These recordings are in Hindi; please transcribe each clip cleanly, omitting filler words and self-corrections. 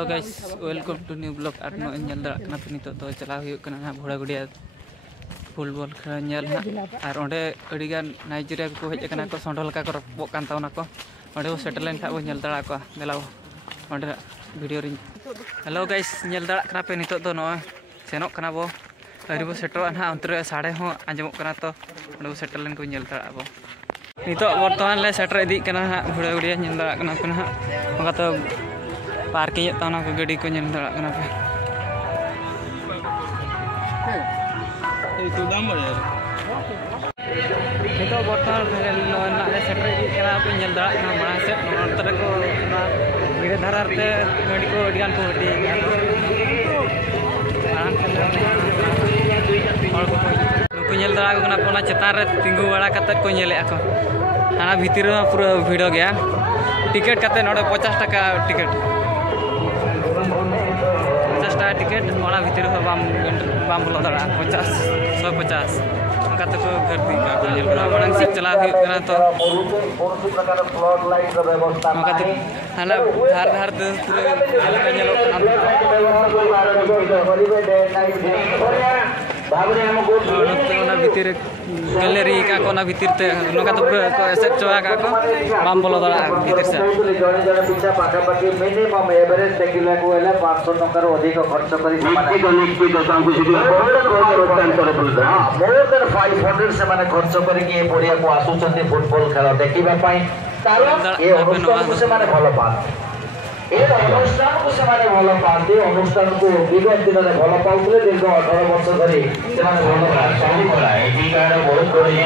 Hello guys welcome to new blog आर नो ᱧᱮᱞ ᱫᱟᱲᱟᱜ ᱠᱟᱱᱟ ᱯᱮ ᱱᱤᱛᱚᱜ ᱫᱚ ᱪᱟᱞᱟᱣ ᱦᱩᱭᱩᱜ ᱠᱟᱱᱟ ᱦᱟᱸᱜ ᱵᱷᱚᱲᱟᱜᱩᱲᱤᱭᱟ ᱯᱷᱩᱴᱵᱚᱞ ᱠᱷᱮᱞ ᱧᱮᱞ ᱦᱟᱸᱜ ᱟᱨ ᱚᱸᱰᱮ ᱟᱹᱰᱤ ᱜᱟᱱ ᱱᱟᱭᱡᱮᱨᱤয়া ᱠᱚ ᱦᱮᱡ ᱟᱠᱟᱱᱟ ᱠᱚ ᱥᱚᱸᱰᱚ ᱞᱮᱠᱟ ᱠᱚ ᱨᱚᱯᱚᱜ ᱠᱟᱱ ᱛᱟᱵᱚᱱᱟ ᱠᱚ ᱚᱸᱰे ᱵᱚ ᱥᱮᱴᱮᱨ ᱞᱮᱱ ᱠᱷᱟᱡ ᱵᱚ ᱧᱮᱞ ᱫᱟᱲᱟ ᱠᱚᱣᱟ ᱫᱮᱞᱟᱣ ᱚᱸᱰᱮ ᱵᱷᱤᱰᱤᱭᱳ ᱨᱤᱧ हेलो गाइस ᱧᱮᱞ ᱫᱟᱲᱟᱜ ᱠᱟᱱᱟ ᱯᱮ ᱱᱤᱛᱚᱜ ᱫᱚ ᱱᱚᱜᱼᱚᱭ ᱥᱮᱱᱚᱜ ᱠᱟᱱᱟ ᱵᱚ ᱟᱹᱣᱨᱤ ᱵᱚ ᱥᱮᱴᱮᱨᱚᱜᱼᱟ ᱦᱟᱸᱜ ᱚᱱᱛᱮ ᱨᱮ ᱥᱟᱰᱮ ᱦᱚᱸ ᱟᱸᱡᱚᱢᱚᱜ ᱠᱟᱱᱟ ᱛᱚ ᱚᱸᱰᱮ ᱵᱚ ᱥᱮᱴᱮᱨ ᱞᱮᱱ ᱠᱚ ᱧᱮᱞ ᱫᱟᱲᱟᱜ ᱵᱚ नितो बर्तमान ले सेटर इदी कना हां भुड़ागुड़िया नेल दड़ा कना पे हां ओका तो पार्किंग ताना को गाड़ी को नेल दड़ा कना पे ए तो दाम बड़े नितो बर्तमान ना ले सेटर इदी कना पे नेल दड़ा कना माना से नोतर को ना गिरे धाराते गाड़ी को अडियान को हटी आराम से और को नेल दड़ा को ना कोना चेतान रे तिंगु बड़ा कते को नेले ako हाना भीतर में पूरा भीड़ गया टिकट कते नोडे 50 टका टिकट 50 टका टिकट ओना भीतर में बाम बोला दड़ा 50 150 कते को गर्दी का नेल बड़ा मांग से चला हुई कना तो कते हाना धार धार दे पूरे नेलो कना भीतर गैलरी का कोना भीतर ते नोका तो को एसेट चोया का को बाम बोलो दड़ा भीतर से जने जने पिछा पाखा पाखी मिनिमम एवरेज टेकिला को एला 500 टका अधिक खर्च करी समाने निश्चित सांगु सिटी मोर देन 500 से माने खर्च करी के पड़िया को आसु चंदी फुटबॉल खेल देखिबा पई कारण ए अनुष्ठान को से माने भलो पात ए अनुष्ठान को से माने भलो पाते अनुष्ठान को विगत दिन रे भलो पाउतले दीर्घ 18 वर्ष धरि से माने भलो चालू करा एठी कार बहुत बड़ी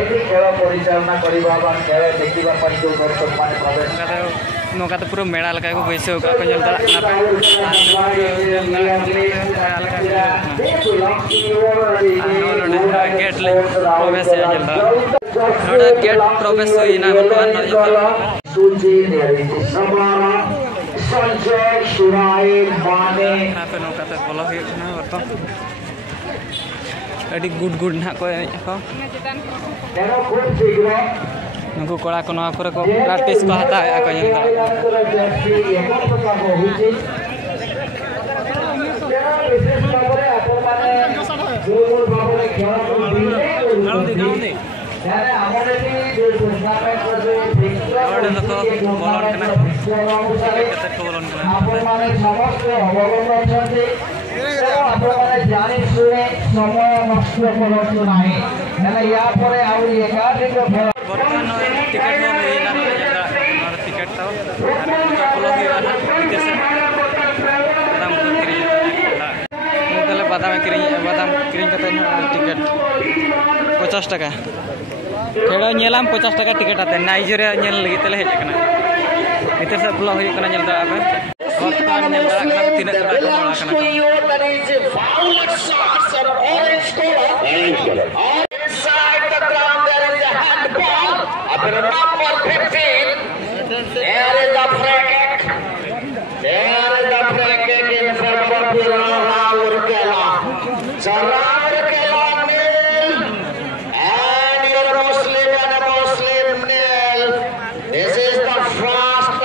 एठी खेल परिचालना करिबा बा खेल देखिबा पई जो दर्शक माने प्रवेश नोका तो पूरा मेला लगा को वैसे होगा को जल्दा गेट ले प्रवेश जल्दा नोडा गेट प्रवेश इना बर्तमान सुजी नेरी समाना संजय शिराय माने पे नोका तो बोलो है ना बर्तमान अडी गुड गुड ना को नेरो खूब शीघ्र नुकु कोड़ा को नवा करे को प्रैक्टिस को हता है को यंदा जानी सुने समय नष्ट करतो नाही एला या परे आउरी एकाधिक बर्तमान टिकट में मिला और टिकट तो फॉलो हुआ ना जैसे बादाम को किरी मुगले बादाम किरी कते टिकट 50 टका खेड़ा नेलाम 50 टका टिकट आते नाइजेरिया नेल लगी तले हेज कना भीतर से फॉलो हुई कना नेल दा आपे बर्तमान नेल दा कना तीन टका को मोड़ा कना Number 15, there is the bracket. There is the bracket in front of Raul Kela. So Raul Kela nil, and your Muslim and a Muslim nil. This is the first.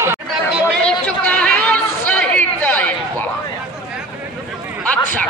मिल चुका है और सही टाइम पर. अच्छा.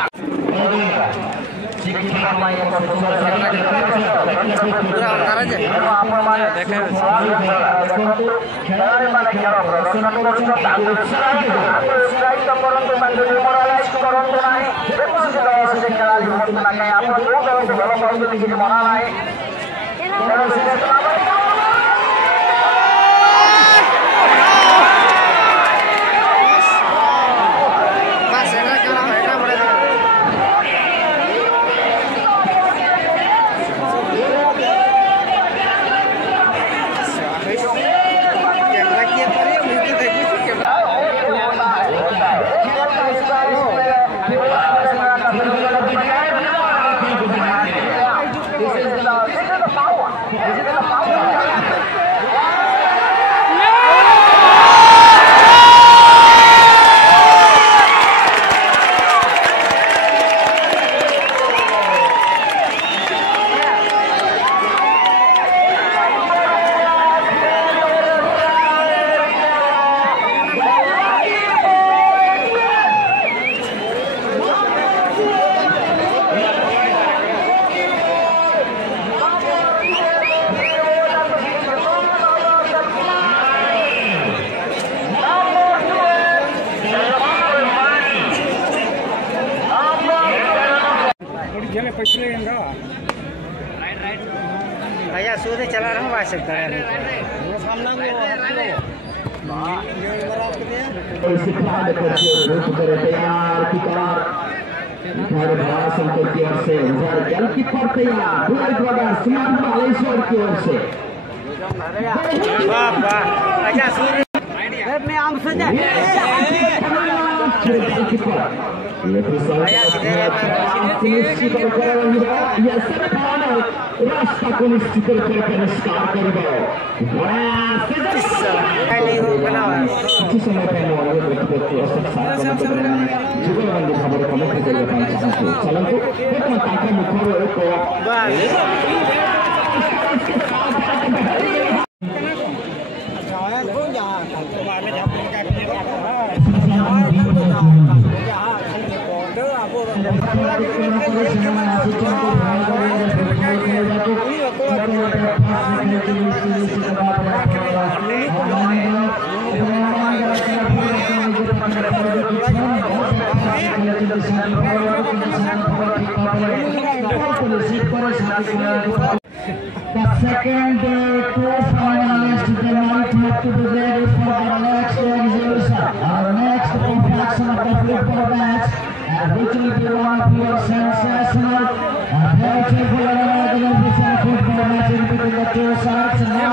The second co-finalists tonight have to be ready for the next exhibition, our next complexion of the football match, which will be one of your sensational and beautiful and magnificent football matches between the two sides. Now,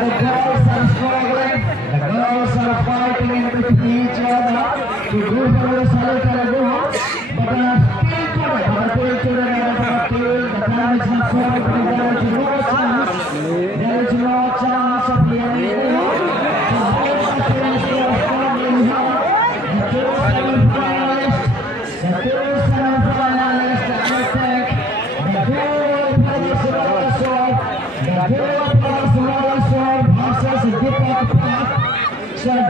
the girls are struggling, the girls are fighting in between each other to go for the salute and go, but they are still together. The time is not forward, there is no chance of winning.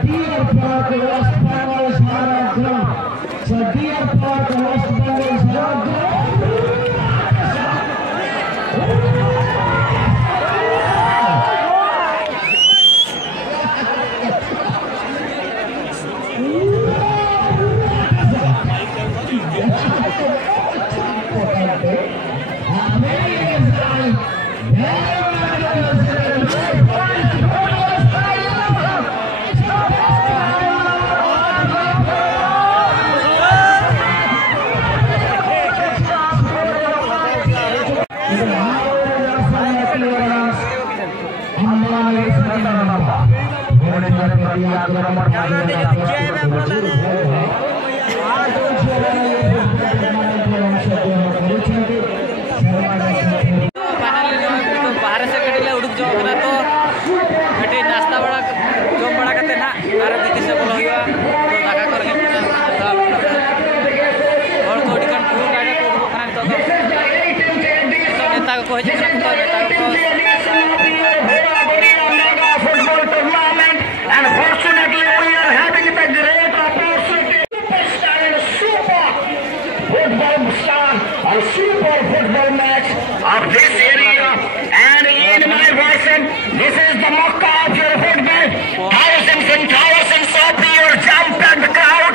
Deer Park West Bengal is hard ground. So Deer Park West Bengal is hard ground. A super football match of this area, and in my version, this is the Makkah of your football. Thousands and thousands of your jam-packed crowd,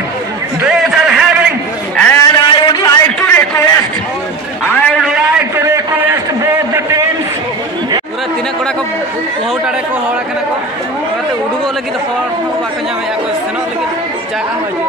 those are having, and I would like to request both the teams. पूरा तीन कोड़ा को बहुत आड़े को हड़ा कना को ते उडुगो लगी तो फॉर बाको जामे या को सेनो लगी जगह बाजू